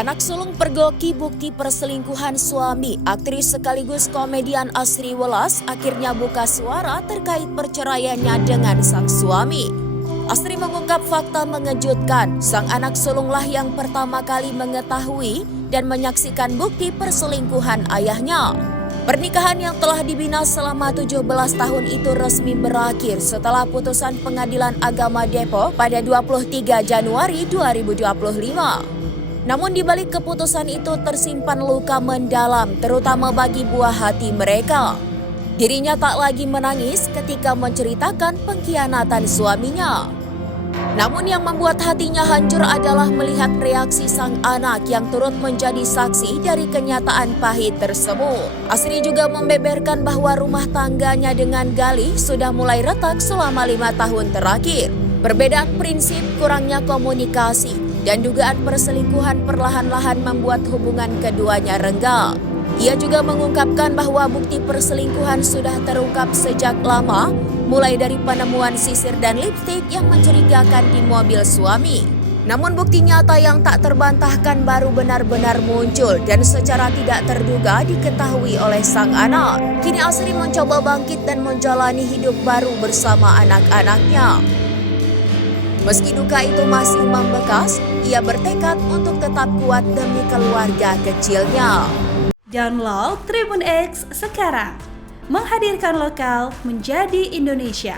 Anak sulung pergoki bukti perselingkuhan suami. Aktris sekaligus komedian Asri Welas akhirnya buka suara terkait perceraiannya dengan sang suami. Asri mengungkap fakta mengejutkan, sang anak sulunglah yang pertama kali mengetahui dan menyaksikan bukti perselingkuhan ayahnya. Pernikahan yang telah dibina selama 17 tahun itu resmi berakhir setelah putusan Pengadilan Agama Depok pada 23 Januari 2025. Namun di balik keputusan itu tersimpan luka mendalam, terutama bagi buah hati mereka. Dirinya tak lagi menangis ketika menceritakan pengkhianatan suaminya. Namun yang membuat hatinya hancur adalah melihat reaksi sang anak yang turut menjadi saksi dari kenyataan pahit tersebut. Asri juga membeberkan bahwa rumah tangganya dengan Galih sudah mulai retak selama 5 tahun terakhir. Perbedaan prinsip, kurangnya komunikasi, dan dugaan perselingkuhan perlahan-lahan membuat hubungan keduanya renggang. Ia juga mengungkapkan bahwa bukti perselingkuhan sudah terungkap sejak lama, mulai dari penemuan sisir dan lipstik yang mencurigakan di mobil suami. Namun bukti nyata yang tak terbantahkan baru benar-benar muncul dan secara tidak terduga diketahui oleh sang anak. Kini Asri mencoba bangkit dan menjalani hidup baru bersama anak-anaknya. Meski duka itu masih membekas, ia bertekad untuk tetap kuat demi keluarga kecilnya. Download Tribun X sekarang, menghadirkan lokal menjadi Indonesia.